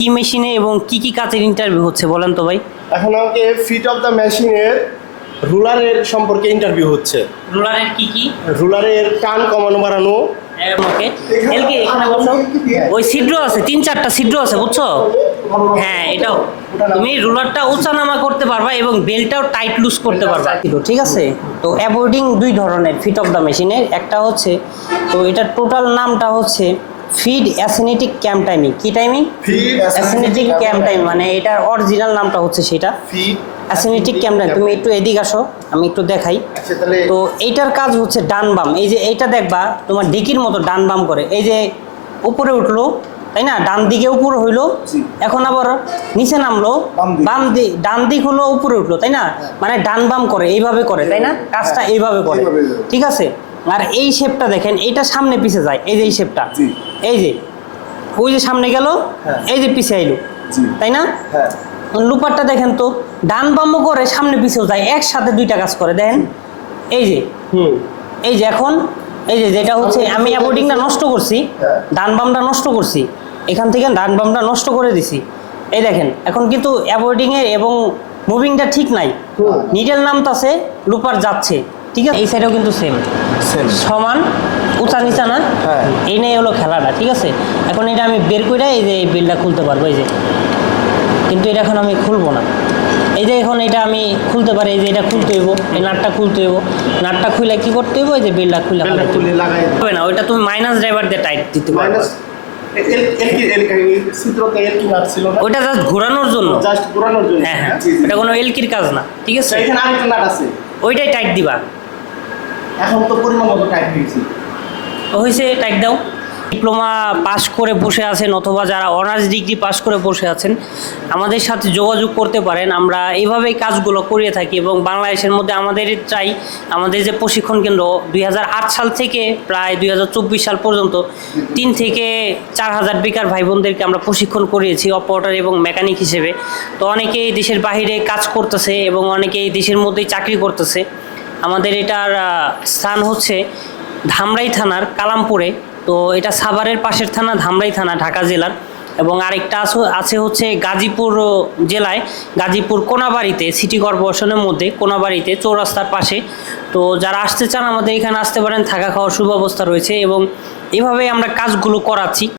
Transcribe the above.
কি মেশিনে এবং কি কি কাজের ইন্টারভিউ হচ্ছে? বলেন তো ভাই। এখন আমাকে ফিট অফ দ্য মেশিনের রুলারের সম্পর্কে ইন্টারভিউ হচ্ছে। রোলারের কি কি? রুলারের টান কমানো বাড়ানো। ওকে। এলকে এখানে বসো। ওই ছিদ্র আছে তিন চারটা ছিদ্র আছে বুঝছ? হ্যাঁ এটাও। তুমি রুলারটা উঁচানামা করতে পারবা এবং বেলটাও টাইট লুজ করতে পারবা। ঠিক আছে? তো অ্যাভয়েডিং দুই ধরনের ফিট অফ দ্য মেশিনের একটা হচ্ছে তো এটার টোটাল নামটা হচ্ছে ফিড অ্যাসিনেটিক ক্যাম্প টাইমিং কি টাইমিং অ্যাসিনেটিক ক্যাম্প টাইম মানে এটার অরিজিনাল নামটা হচ্ছে সেটা। অ্যাসিনেটিক ক্যাম্প টাইম তুমি একটু এদিক আসো আমি একটু দেখাই। আচ্ছা তো এইটার কাজ হচ্ছে ডান বাম। এই যে এইটা দেখবা তোমার ডিকির মতো ডান বাম করে। এই যে উপরে উঠল তাই না? ডান দিকে উপরে হইল এখন আবার নিচে নামলো বাম দিক। ডান দিক হলো উপরে উঠল তাই না? মানে ডান বাম করে এইভাবে করে তাই না? কাজটা হ্যাঁ, এইভাবে করে। এইভাবে। করে। ঠিক আছে? আর এই শেপটা দেখেন এইটা সামনে পিছে যায় এই যে এই শেপটা এই যে ওই যে সামনে গেল হ্যাঁ। এই যে পিছে আইলো। তাই না? হ্যাঁ। লুপারটা দেখেন তো ডান বাম্য করে সামনে পিছেও যায় একসাথে দুইটা কাজ করে দেখেন। এই যে হুম। এই যে এখন এই যে যেটা হচ্ছে আমি অ্যাবোর্ডিংটা নষ্ট করছি হ্যাঁ। ডান বামটা নষ্ট করছি এখান থেকে ডান বামটা নষ্ট করে দিছি। এই দেখেন এখন কিন্তু অ্যাবোর্ডিংয়ের এবং মুভিংটা ঠিক নাই। নিডেল নামতাছে লুপার যাচ্ছে ঠিক আছে? এই সাইডেও কিন্তু সেম সমান উঁচা নিচা না? হ্যাঁ। এই নিয়ে হলো খেলাটা ঠিক আছে? এখন এটা আমি বের করে এই যে এই বিলটা খুলতে পারব এই যে। কিন্তু এটা এখন আমি খুলবো না। এই যে এখন এটা আমি খুলতে পারি এই যে এটা খুলতে হইব এই নাটটা খুলতে হইব। নাটটা খুলে কি করতে হইব? এই যে বিলটা খুলে হবে না ওইটা তুমি মাইনাস ড্রাইভার দিয়ে টাইট দিতে পারবে। মাইনাস এল এল কি এল কি চিত্রতে এল কি মার ছিল না? ওইটা জাস্ট ঘোরানোর জন্য। জাস্ট ঘোরানোর জন্য। হ্যাঁ হ্যাঁ। এটা কোনো এলকির কাজ না ঠিক আছে? এখানে আরেকটা নাট আছে। ওইটাই টাইট দিবা। এখন তো পরিমাণ মতো টাইট হয়েছে হয়েছে টাইট দাও। ডিপ্লোমা পাস করে বসে আছেন অথবা যারা অনার্স ডিগ্রি পাস করে বসে আছেন, আমাদের সাথে যোগাযোগ করতে পারেন। আমরা এইভাবেই কাজগুলো করিয়ে থাকি এবং বাংলাদেশের মধ্যে আমাদের চাই, আমাদের যে প্রশিক্ষণ কেন্দ্র, দুই হাজার আট সাল থেকে প্রায় দুই হাজার চব্বিশ সাল পর্যন্ত তিন থেকে চার হাজার বেকার ভাই বোনদেরকে আমরা প্রশিক্ষণ করিয়েছি অপারেটর এবং মেকানিক হিসেবে। তো অনেকেই দেশের বাইরে কাজ করতেছে এবং অনেকেই দেশের মধ্যেই চাকরি করতেছে। আমাদের এটার স্থান হচ্ছে ধামরাই থানার কালামপুরে। তো এটা সাভারের পাশের থানা, ধামরাই থানা, ঢাকা জেলার। এবং আরেকটা আছে- হচ্ছে গাজীপুর জেলায়। গাজীপুর কোনাবাড়িতে, সিটি কর্পোরেশনের মধ্যে, কোনাবাড়িতে, চৌরাস্তার পাশে। তো যারা আসতে চান আমাদের এখানে আসতে পারেন, থাকা খাওয়ার সুব্যবস্থা রয়েছে এবং এভাবেই আমরা কাজগুলো করাচ্ছি।